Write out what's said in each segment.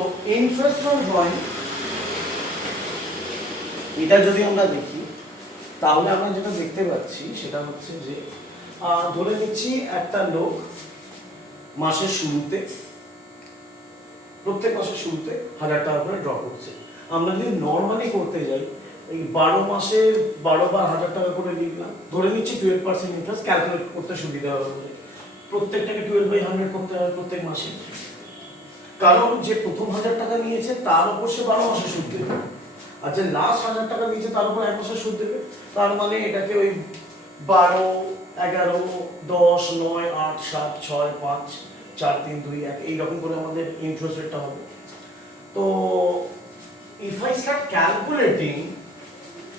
তো interest on drawing এটা যদি আমরা দেখি তাহলে আমরা যেটা দেখতে পাচ্ছি সেটা হচ্ছে যে ধরে নিচ্ছি একটা লোক মাসের শুরুতে প্রত্যেক মাসের শুরুতে 1000 টাকা করে ড্র করছে। আমরা যদি নর্মালি করতে যাই এই 12 মাসের 12 বার 1000 টাকা করে লিখলাম, ধরে নিচ্ছি 12% ইন্টারেস্ট, ক্যালকুলেট করতে সুবিধা হবে বলে প্রত্যেকটাকে 12/100 করতে হবে প্রত্যেক মাসে। কারণ যে প্রথম 1000 টাকা নিয়েছে তার উপর সে 12 মাসে সুদ দেবে, আর যে লাস্ট 1000 টাকা নিয়েছে তার উপর 1 মাসে সুদ দেবে। তার মানে এটাকে ওই 12, 11, 10, 9, 8, 7, 6, 5, 4, 3, 2, 1 এইরকম করে আমাদের ইন্টারেস্ট রেটটা হবে। তো if I start calculating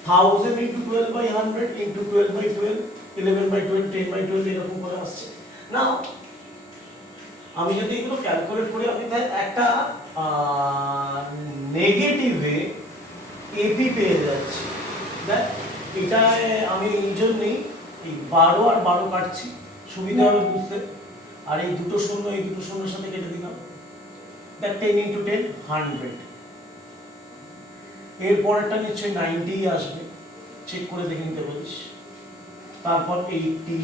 1000 into 12/100 into 12/12, 11/12, 10/12 এরকম করে আসছে। না আমি যদি এগুলো ক্যালকুলেট করি আমি তাই একটা নেগেটিভে এপি পেয়ে যাচ্ছি। দেখ এটা আমি এই জন্যই এই 12 আর 12 কাটছি, সুবিধা হবে বুঝতে। আর এই দুটো শূন্য এই দুটো শূন্যের সাথে কেটে দিলাম। দেখ 10 into 10 100, এর পরেরটা নিশ্চয়ই 90 আসবে, চেক করে দেখে নিতে বলিস। তারপর 80,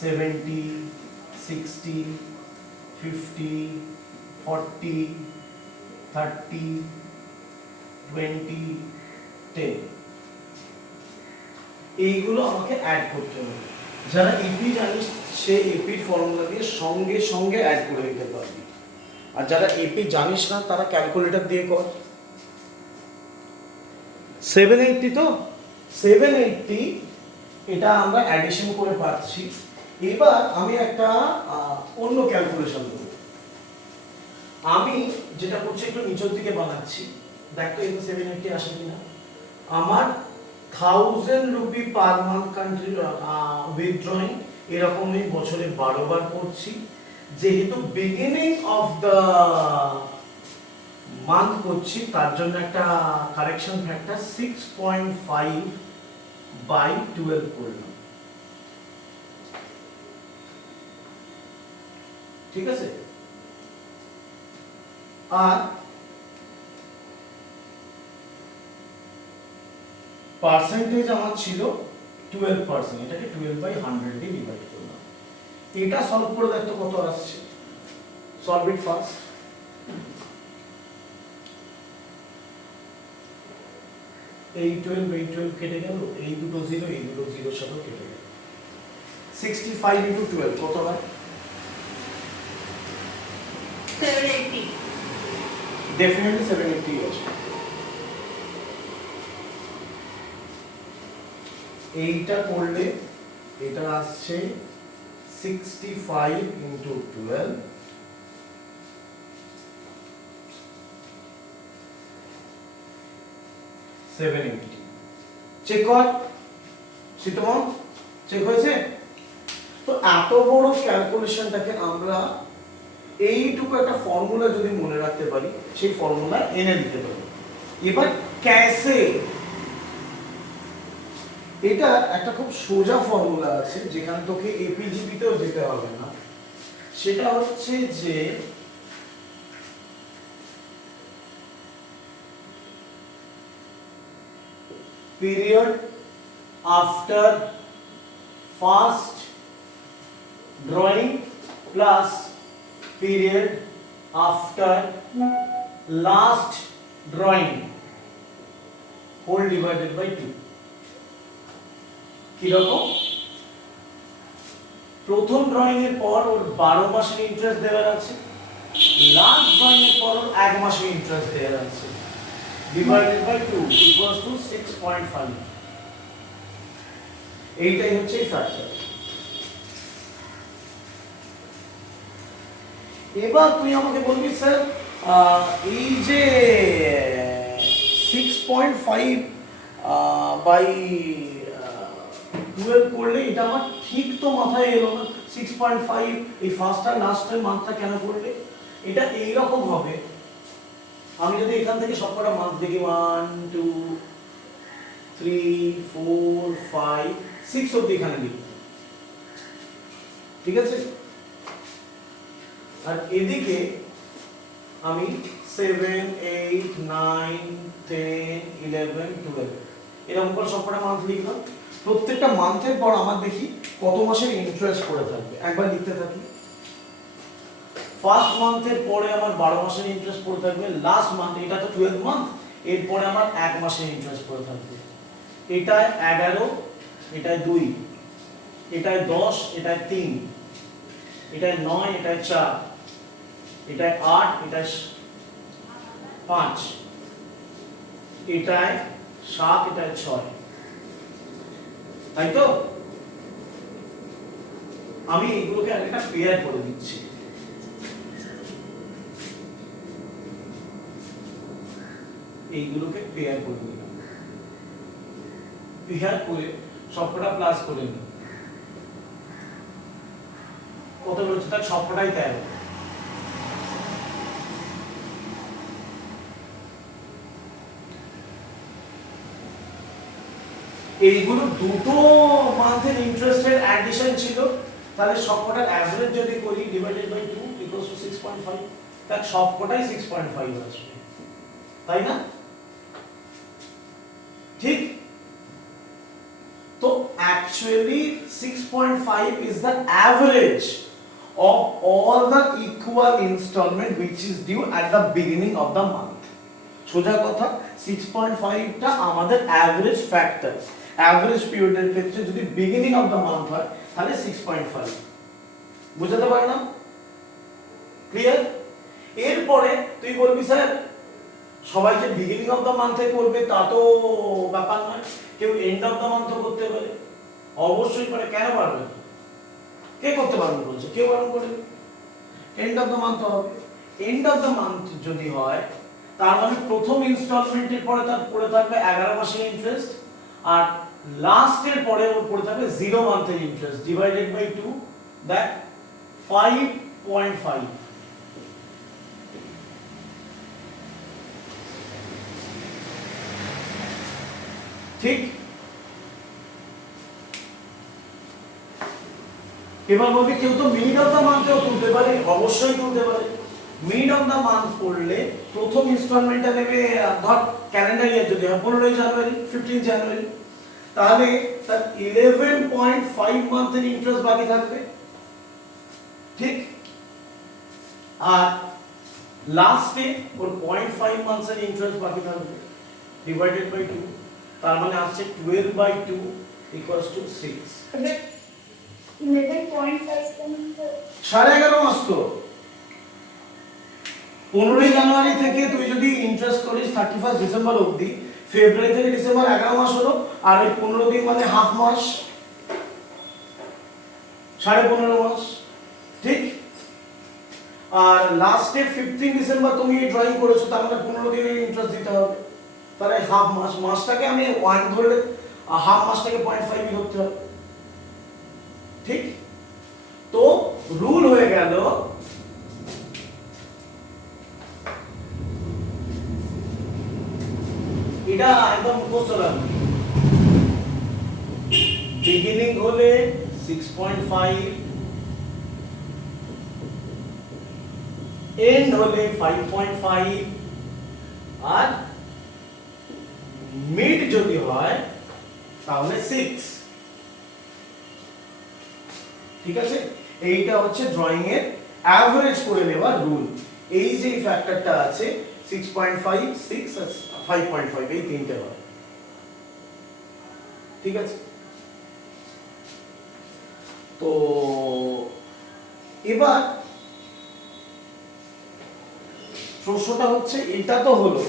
70, 60, 50, 40, 30, 20, 10 এইগুলো আমাকে অ্যাড করতে হবে। যারা এপি জানিস সে এপির ফর্মুলা দিয়ে সঙ্গে সঙ্গে অ্যাড করে দিতে পারবি, আর যারা এপি জানিস না তারা ক্যালকুলেটর দিয়ে কর। 780 তো 780 এটা আমরা অ্যাডিশন করে পাচ্ছি। এবার আমি একটা অন্য ক্যালকুলেশন করব। আমি যেটা করছি একটু নিচের দিকে বানাচ্ছি, দেখো এই 780 আসে কিনা। আমার 1000 rupee per month country withdrawing এরকম আমি বছরে 12 বার করছি। যেহেতু বিগিনিং অফ দ্য মান্থ করছি তার জন্য একটা কারেকশন ফ্যাক্টর 6.5/12 করলাম, ঠিক আছে। আর পার্সেন্টেজ আমার ছিল 12%, এটাকে 12/100 দিয়ে ডিভাইড করলাম। এটা সলভ করে দেখতো কত আসছে। Solve it first. এই 12 কেটে গেল, এই দুটো 0 এই দুটো 0 সাথে কেটে গেল। 65 into 12 কত হয়? 780। ডেফিনেটলি 780 আছে। এইটা করলে এটা আসছে 65 into 12, 780। চেক কর সীতমন, চেক হয়েছে? তো এত বড় ক্যালকুলেশনটাকে আমরা এইটুকু একটা ফর্মুলা যদি মনে রাখতে পারি সেই ফর্মুলা এনে দিতে পারি। এবার ক্যাসে এটা একটা খুব সোজা ফর্মুলা আছে যেখানে তোকে এপিজিবি তেও যেতে হবে না। সেটা হচ্ছে যে period after first drawing plus period after last drawing whole divided by 2। কিরকম? প্রথম ড্রয়িং এর পর ওর 12 মাসের ইন্টারেস্ট দেওয়ার আছে, লাস্ট ড্রয়িং এর পর ওর 1 মাসের ইন্টারেস্ট দেওয়ার আছে, ডিভাইডেড বাই 2 ইকুয়ালস টু 6.5। এইটাই হচ্ছে এই ফ্যাক্টর। এবার তুই আমাকে বলবি স্যার এই যে 6.5/12 করলে এটা আমার ঠিক তো মাথায় এলো না। 6.5 এই ফার্স্ট আর লাস্টের মানটা কেন করলে? এটা এইরকম হবে, আমি যদি এখান থেকে সবকটা মান দেখি 1 2 3 4 5 6 অবধি এখানে লিখব, ঠিক আছে। আর এদিকে আমি 7 8 9 10 11 12 এরকম করে সবকটা মান্থ লিখলাম। প্রত্যেকটা মান্থের পর আমার দেখি কত মাসের ইন্টারেস্ট পড়ে থাকবে, একবার লিখতে থাকি। ফার্স্ট মান্থের পরে আমার 12 মাসের ইন্টারেস্ট পড়ে থাকবে, লাস্ট মান্থ এটা তো 12 মান্থ, এরপরে আমার 1 মাসের ইন্টারেস্ট পড়ে থাকবে। এটায় 11, এটায় 2, এটায় 10, এটায় 3, এটায় 9, এটায় 4, এটায় 8, এটায় 5, এটায় 7, এটায় 6, তাই তো? আমি এগুলোকে একটা পেয়ার করে দিচ্ছি। এইগুলোকে পেয়ার করে দিলাম, পেয়ার করে সবকটা প্লাস করে নিই। কত বলছে তার সবকটাই 13। এইগুলো দুটো মান্থের ইন্টারেস্টের অ্যাডিশন ছিল, তাহলে সবকটার অ্যাভারেজ যদি করি ডিভাইডেড বাই 2 ইকুয়ালস টু 6.5, তাহলে সবকটাই 6.5 আসবে, তাই না? ঠিক? তো actually 6.5 is the average of all the equal installment which is due at the beginning of the month. সোজা কথা 6.5 টা আমাদের অ্যাভারেজ ফ্যাক্টর, অ্যাভারেজ পিরিয়ডের ক্ষেত্রে যদি বিগিনিং অফ দ্য মান্থ হয় তাহলে 6.5। বুঝতে পারলাম? ক্লিয়ার? এরপরে তুই বলবি স্যার সবাই যে বিগিনিং অফ দ্য মান্থে করবে তা তো ব্যাপার নয়, কেউ এন্ড অফ দ্য মান্থ করতে পারে। অবশ্যই পারে, কেন পারবে না? কে করতে পারবে বলছে? কেউ বারণ করবে। এন্ড অফ দ্য মান্থ হবে। এন্ড অফ দ্য মান্থ যদি হয় তার মানে প্রথম ইনস্টলমেন্টের পরে তার পড়ে থাকবে 11 মাসের ইন্টারেস্ট, আর লাস্টের পরে ওর পড়ে থাকবে 0 মান্থের ইন্টারেস্ট ডিভাইডেড বাই 2, দ্যাট 5.5। ঠিক? এবার বলবি কেউ তো মিড অফ দ্য মান্থেও তুলতে পারে, অবশ্যই তুলতে পারে। মিড অফ দ্য মান্থ পড়লে প্রথম ইনস্টলমেন্টটা নেবে ধর ক্যালেন্ডার ইয়ার যদি হয় 15 জানুয়ারি 15 জানুয়ারি, তাহলে তার 11.5 মান্থের ইন্টারেস্ট বাকি থাকবে। ঠিক? আর লাস্টে ওর 0.5 মান্থের ইন্টারেস্ট বাকি থাকবে ডিভাইডেড বাই 2, তার মানে আসছে 12/2 ইকুয়ালস টু 6। 11.5 মাস তো 15 জানুয়ারি থেকে তুই যদি ইন্টারেস্ট করিস 31 ডিসেম্বর অবধি, ফেব্রুয়ারি থেকে ডিসেম্বর 11 মাস হলো, আর ওই 15 দিন মানে হাফ মাস, 15.5 মাস। ঠিক? আর লাস্টে 15 ডিসেম্বর তুমি ড্রয়িং করেছো, তার মানে 15 দিনের ইন্টারেস্ট দিতে হবে, তাহলে হাফ মাস। মাসটাকে আমি 1 ধরলে হাফ মাসটাকে 0.5 ধরতে হবে। ঠিক? তো রুল হয়ে গেল এটা একদম মুখস্থ রাখবে। বিগিনিং হলে 6.5, এন্ড হলে 5.5, আর মিড যদি হয় তাহলে 6। ঠিক আছে? এইটা হচ্ছে ড্রয়িং এর অ্যাভারেজ করে নেওয়ার রুল। এই যে ফ্যাক্টরটা আছে 6.5, 6 আর 5.5, এই তিনটে হয়। ঠিক আছে? তো এবার প্রশ্নটা হচ্ছে, এটা তো হলো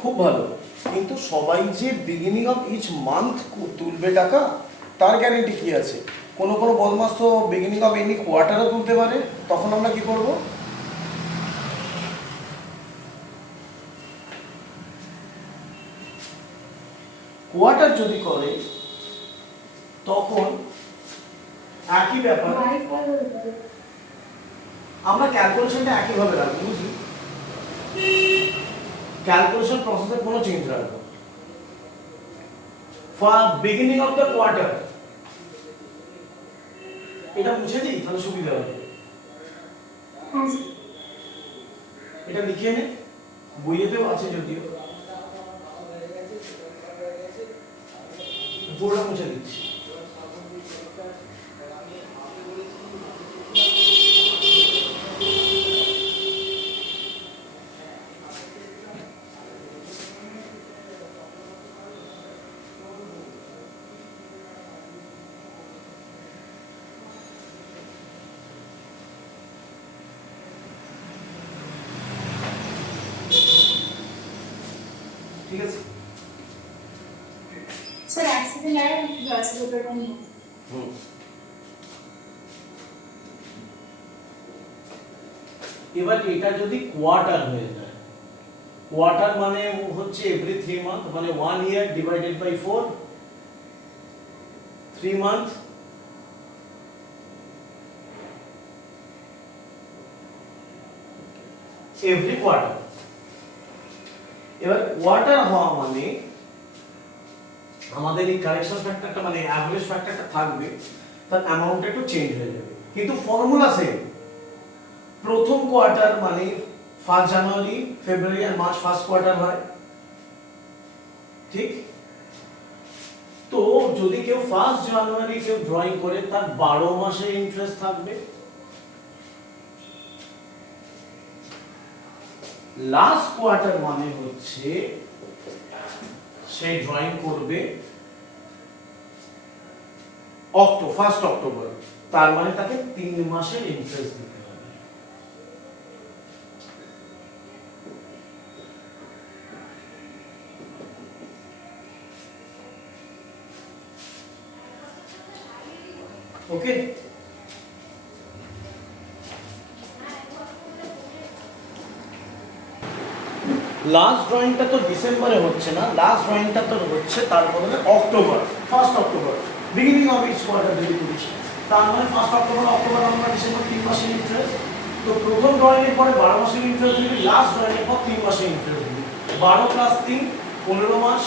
খুব ভালো, কিন্তু সবাই যে বিগিনিং অফ ইচ মান্থ তুলবে টাকা তার গ্যারান্টি কি আছে? কোনো কোনো বদমাস তো বিগিনিং অফ এনি কোয়ার্টারও তুলতে পারে, তখন আমরা কি করব? কোয়ার্টার যদি করে তখন একই ব্যাপার, আমরা ক্যালকুলেশনটা একইভাবে রাখবো, বুঝলি? ক্যালকুলেশন প্রসেসে কোনো চেঞ্জ রাখবো। For beginning of the quarter এটা মুছে দিই, তাহলে সুবিধা হবে। এটা লিখে নে, বইয়েতেও আছে যদিও, পুরোটা মুছে দিচ্ছি। ঠিক আছে, স্যার অ্যাক্সিডেন্ট আর গ্যাসোলিটারটা নিয়ে এবার এটা যদি কোয়ার্টার হয়ে যায়, কোয়ার্টার মানে হচ্ছে এভরি 3 মান্থ, মানে 1 year divided by 4, 3 month every quarter. এবার কোয়ার্টার হওয়া মানে আমাদের এই কারেকশন ফ্যাক্টরটা মানে অ্যাভারেজ ফ্যাক্টরটা থাকবে, তার অ্যামাউন্ট একটু চেঞ্জ হয়ে যাবে, কিন্তু ফর্মুলা সেম। প্রথম কোয়ার্টার মানে 1 জানুয়ারি, ফেব্রুয়ারি আর মার্চ ফার্স্ট কোয়ার্টার হয়, ঠিক? তো যদি কেউ 1 জানুয়ারি কেউ ড্রয়িং করে তার 12 মাসে ইন্টারেস্ট থাকবে। লাস্ট কোয়ার্টার মানে হচ্ছে সেই ড্রয়িং করবে ফার্স্ট অক্টোবর, তার মানে তাকে 3 মাসের ইন্টারেস্ট দিতে হবে। ওকে, লাস্ট ড্রয়িংটা তো ডিসেম্বরে হচ্ছে না, লাস্ট ড্রয়িংটা তো হচ্ছে তার বদলে October, first October, beginning of each quarter যদি করিস, তার মানে first October, October, November, December 3 মাসের ইন্টারেস্ট। তো প্রথম ড্রয়িং এর পরে 12 মাসের ইন্টারেস্ট দিবি, লাস্ট ড্রয়িং এর পর 3 মাসের ইন্টারেস্ট দিবি। 12 প্লাস 3 15 মাস,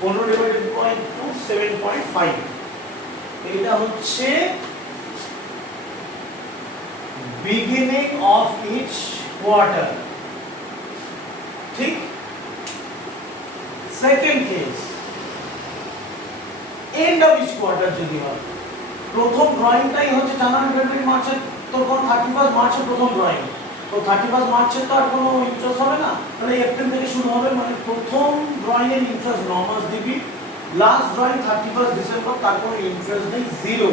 15 ডিভাইডেড বাই 2 7.5। এটা হচ্ছে বিগিনিং অফ ইচ কোয়ার্টার, ঠিক? Second case, end of each quarter যদি হয়, প্রথম ড্রয়িংটাই হচ্ছে জানুয়ারি ফেব্রুয়ারি মার্চের, তোর কোন 31 মার্চের প্রথম ড্রয়িং, তো 31 মার্চের তো আর কোনো ইন্টারেস্ট হবে না, তাহলে এপ্রিল থেকে শুরু হবে, মানে প্রথম ড্রয়িং এর ইন্টারেস্ট 9 মাস দিবি, লাস্ট ড্রয়িং 31 ডিসেম্বর, তার কোনো ইন্টারেস্ট নেই, 0।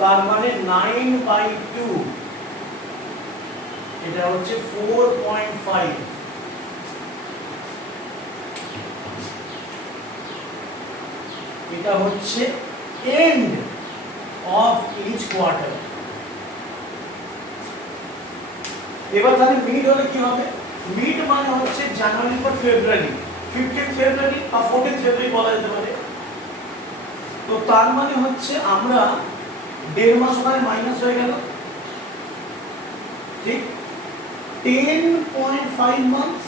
তার মানে 9/2, এটা হচ্ছে 4.5। এটা হচ্ছে এন্ড অফ ইচ কোয়ার্টার। এবার তাহলে মিড হলে কি হবে? মিড মানে হচ্ছে জানুয়ারি পর ফেব্রুয়ারি, 15 ফেব্রুয়ারি বা 14 ফেব্রুয়ারি বলা যেতে পারে। তো তার মানে হচ্ছে আমরা 1.5 মাস ওখানে মাইনাস হয়ে গেল, ঠিক? 10.5 মান্থস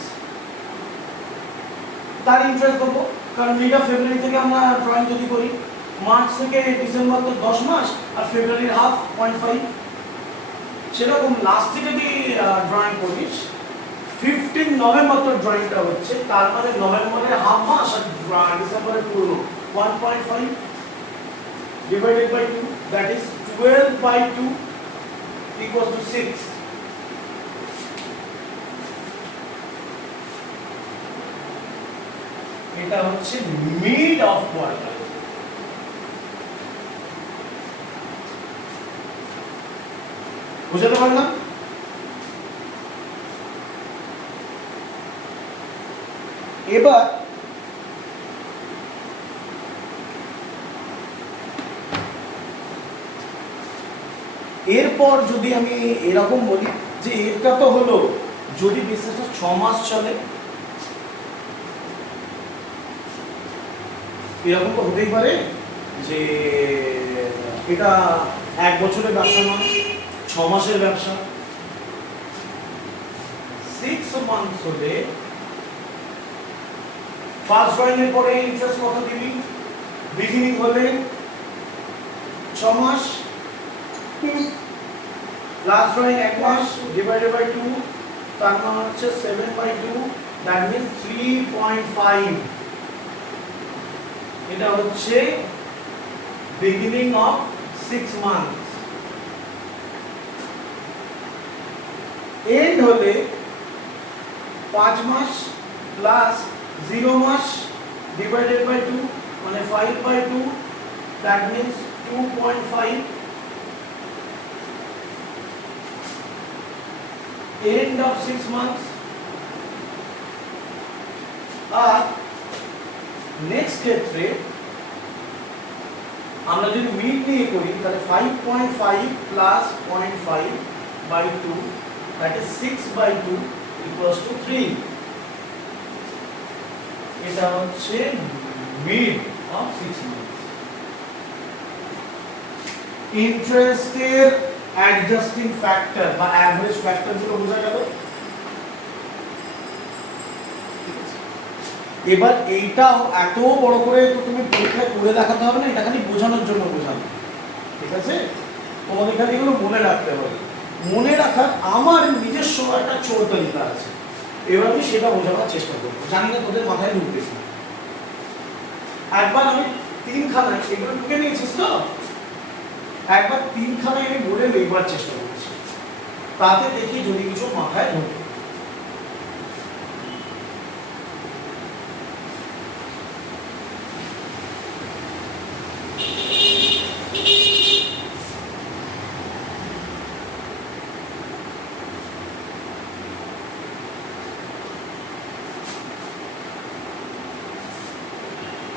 তার ইন্টারেস্ট দেবো, কারণ মিড অফ ফেব্রুয়ারি থেকে আমরা ড্রয়িং যদি করি, মার্চ থেকে ডিসেম্বর তো 10 মাস, আর ফেব্রুয়ারির হাফ 0.5। সেরকম লাস্টে যদি ড্রয়িং করিস, 15 নভেম্বর তোর ড্রয়িংটা হচ্ছে, তার মানে নভেম্বরের হাফ মাস আর ডিসেম্বরের পুরো 1.5 divided by 2, that is 12/2 equals to 6. এটা হচ্ছে মিড অফ কোয়ার্টার। বুঝতে পারলাম? এবার এরপর যদি আমি এরকম বলি যে এটা তো হলো যদি বিজনেসটা 6 মাস চলে, এরকম তো হতেই পারে যে এটা 1 বছরের ব্যবসা নয়, 6 মাসের ব্যবসা। 6 মান্থস হলে ফার্স্ট ড্রয়িং এর পরে ইন্টারেস্ট কত দিবি? বিগিনিং হলে 6 মাস, লাস্ট ড্রয়িং 1 মাস ডিভাইডেড বাই 2 তার মানে হচ্ছে 7/2 দ্যাট মিন্স 3.5 এটা হচ্ছে বিগিনিং অফ 6 মান্থস এন্ড হলে 5 মাস প্লাস 0 মাস ডিভাইডেড বাই 2 মানে 5/2 that means 2.5 end of 6 months আর নেক্সট ক্ষেত্রে আমরা যদি মিড নিয়ে করি তাহলে 5.5 plus 0.5 by 2 that is 6/2 equals to 3 এটা হচ্ছে মিড অফ 6 months ইন্টারেস্টের অ্যাডজাস্টিং ফ্যাক্টর বা অ্যাভারেজ ফ্যাক্টর গুলো বোঝা গেল এবার এইটাও এত বড় করে তো তুমি পরীক্ষায় করে দেখাতে হবে না এটা খালি বোঝানোর জন্য বোঝানো ঠিক আছে তোমাদের খালি এগুলো মনে রাখতে হবে মনে রাখার আমার নিজস্ব একটা ছোট তরিকা আছে এবার আমি সেটা বোঝানোর চেষ্টা করবো জানি না তোদের মাথায় ঢুকবে একবার আমি 3 খানায় এগুলো ঢুকে নিয়েছিস তো একবার 3 খানায় আমি বলে লেবার চেষ্টা করছি তাতে দেখি যদি কিছু মাথায় ঢোকে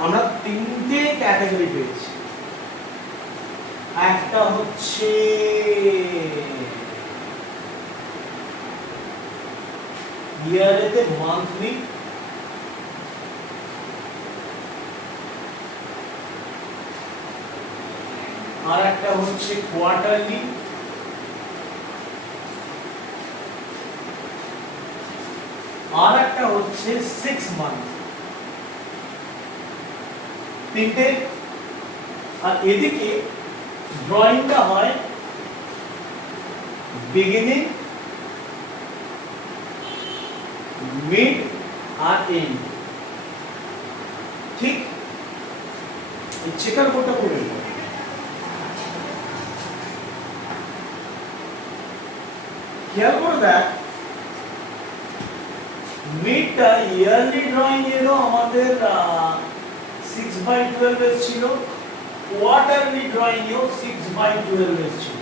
আমরা 3টে ক্যাটাগরি পেয়েছি একটা হচ্ছে ইয়ারেতে মান্থলি আর একটা হচ্ছে কোয়ার্টারলি আর একটা হচ্ছে 6 মান্থ তিনটে আর এদিকে ড্রয়িংটা হয় বিগিনিং মিড আর এন্ড ঠিক এই চেকার বোর্ডটা করে নেব খেয়াল করে দেখ মিডটা ইয়ারলি ড্রয়িং এরও আমাদের 6/12 এসেছিল কোয়ার্টারলি ড্রয়িং এও 6/12 এসেছিল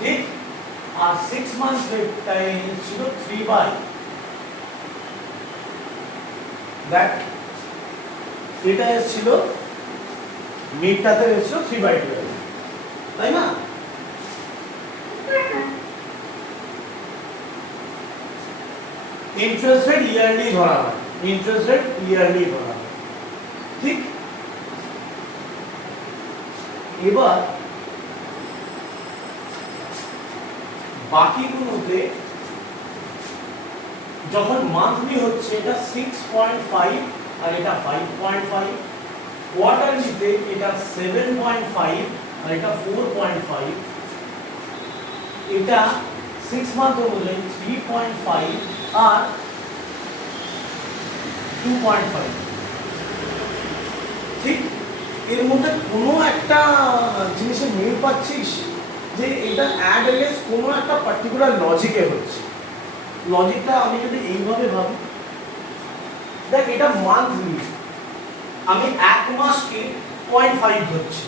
ঠিক আর 6 মান্থস টাইম ছিল 3/, দেখ এটা এসেছিল মিডটাতে এসেছিল 3/12 তাই না ইন্টারেস্ট রেট ইয়ারলি ধরা হয় ইন্টারেস্ট রেট ইয়ারলি ধরা হয় ঠিক এবার বাকিগুলোতে যখন মান্থলি হচ্ছে এটা 6.5 আর এটা 5.5 কোয়ার্টারলিতে এটা 7.5 আর এটা 4.5 এটা 6 মান্থ অনুযায়ী 3.5 আর 2.5 ঠিক এর মধ্যে কোনো একটা জিনিসের মিল পাচ্ছিস যে এটা অ্যাড এগেন্স কোনো একটা পার্টিকুলার লজিকে হচ্ছে লজিকটা আমি যদি এইভাবে ভাবি দেখ এটা মান্থলি আমি 1 মাসকে 0.5 ধরছি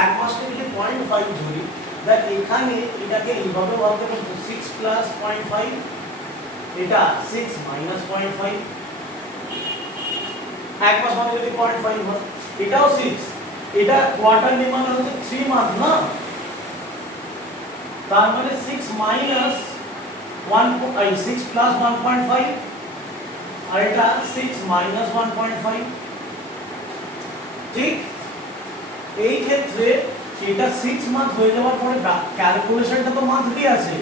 1 মাসকে যদি 0.5 ধরি দেখ এখানে এটাকে এইভাবে ভাবতে পারি 6 প্লাস 0.5 এটা 6 মাইনাস 0.5 1 মাস মানে যদি 0.5 হয় এটাও 6 এটা কোয়ার্টারলি মানে হচ্ছে 3 মান্থ না তার মানে 6 মাইনাস 6 প্লাস 1.5 আর এটা 6 মাইনাস 1.5 ঠিক এই ক্ষেত্রে এটা 6 মান্থ হয়ে যাওয়ার পরে ক্যালকুলেশনটা তো মান্থলি আছে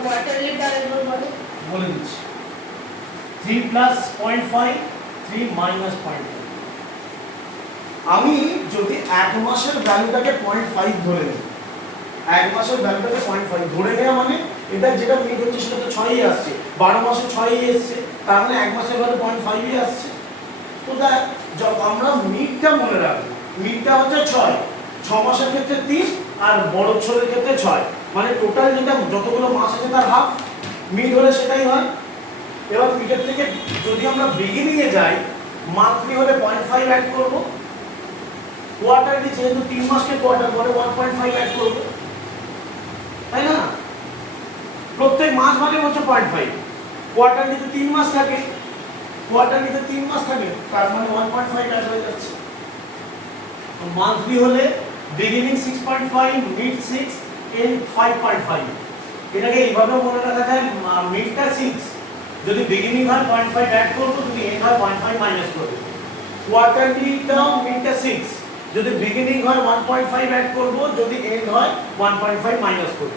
কোয়ার্টারলি টাইমে বলে দিচ্ছি 3 প্লাস 0.5 3 মাইনাস 0.5 আমি যদি 1 মাসের ভ্যালুটাকে 0.5 ধরে নিই, 1 মাসের ভ্যালুটাকে 0.5 ধরে নেওয়া মানে এটা যেটা মিড হচ্ছে সেটা তো 6ই আসছে, 12 মাসে 6ই এসছে, তার মানে 1 মাসের ভ্যালু 0.5ই আসছে। তো দেখ আমরা মিডটা মনে রাখবো, মিডটা হচ্ছে 6, 6 মাসের ক্ষেত্রে 3 আর বড় ছোটের ক্ষেত্রে 6, মানে টোটাল যেটা যতগুলো মাস আছে তার হাফ, মিড হলে সেটাই হয়। এবার মিডের থেকে যদি আমরা বিগিনিং এ যাই, মান্থলি হলে 0.5 অ্যাড করব, কোয়ার্টারলি যেহেতু 3 মাসকে কোয়ার্টার বলে 1.5 অ্যাড করব, তাই না? প্রত্যেক মাস মানে হচ্ছে 0.5, কোয়ার্টারলিতে 3 মাস থাকে, কোয়ার্টারলিতে 3 মাস থাকে, তার মানে 1.5 অ্যাড হয়ে যাচ্ছে। মান্থলি হলে বিগিনিং 6.5, মিড 6, এন্ড 5.5। এটাকে এইভাবে মনে রাখা যায়, মিডটা 6, যদি বিগিনিং হয় 0.5 অ্যাড করব, যদি এন্ড হয় 0.5 মাইনাস করব। কোয়ার্টারলিটাও মিডটা 6, যদি বিগিনিং হয় 1.5 অ্যাড করব, যদি এন্ড হয় 1.5 মাইনাস করব।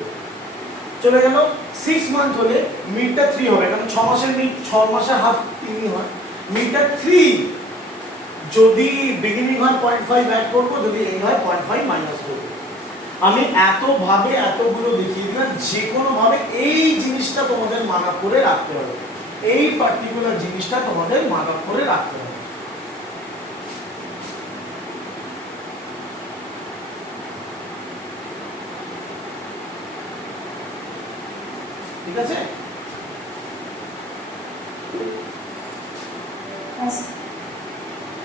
চলে গেল 6 মান্থ হলে মিডটা 3 হবে, কারণ 6 মাসের মিড 6 মাসের হাফ 3ই হয়, মিডটা 3, যদি বিগিনিং হয় 0.5 অ্যাড করব, যদি এন্ড হয় 0.5 মাইনাস করব। আমি এতভাবে এতগুলো দেখিয়ে দিলাম, যে কোনো ভাবে এই জিনিসটা তোমাদের মানা করে রাখতে হবে, এই পার্টিকুলার জিনিসটা তোমাদের মানা করে রাখতে হবে। ঠিক আছে?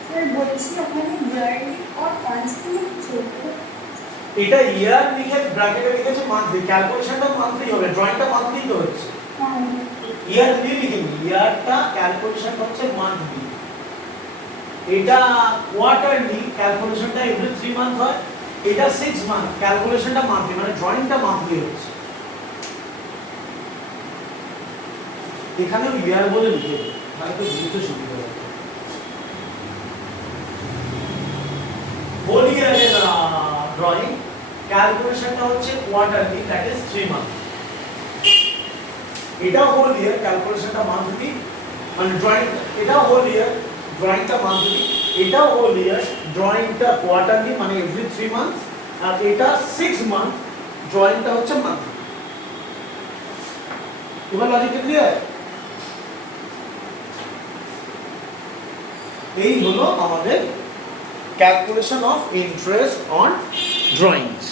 স্যার বলছি ওখানে ইয়ারলি আর মান্থলি চলবে। এটা ইয়ার লিখে ব্র্যাকেটে লিখেছে মান্থলি, ক্যালকুলেশনটা মান্থলি হবে, ড্রয়িংটা মান্থলি তো হচ্ছে। ইয়ারলি লিখিনি, ইয়ারটা ক্যালকুলেশন হচ্ছে মান্থলি, এটা কোয়ার্টারলি ক্যালকুলেশনটা এভরি 3 মান্থ হয়, এটা 6 মান্থ ক্যালকুলেশনটা মান্থলি, মানে ড্রয়িংটা মান্থলি হচ্ছে। এখানেও ইয়ার বলে লিখে দেব, তাহলে তো বুঝতে সুবিধা হবে। হোল ইয়ারের ড্রয়িং ক্যালকুলেশনটা হচ্ছে কোয়ার্টারলি, দ্যাট ইজ 3 মান্থ। এটা হোল ইয়ার, ক্যালকুলেশনটা মান্থলি, মানে ড্রয়িং, এটা হোল ইয়ার, ড্রয়িংটা মান্থলি, এটা হোল ইয়ার, ড্রয়িংটা কোয়ার্টারলি মানে এভরি 3 মান্থ, আর এটা 6 মান্থ, ড্রয়িংটা হচ্ছে মান্থলি। এবার লজিক ক্লিয়ার? এই হলো আমাদের calculation of interest on drawings.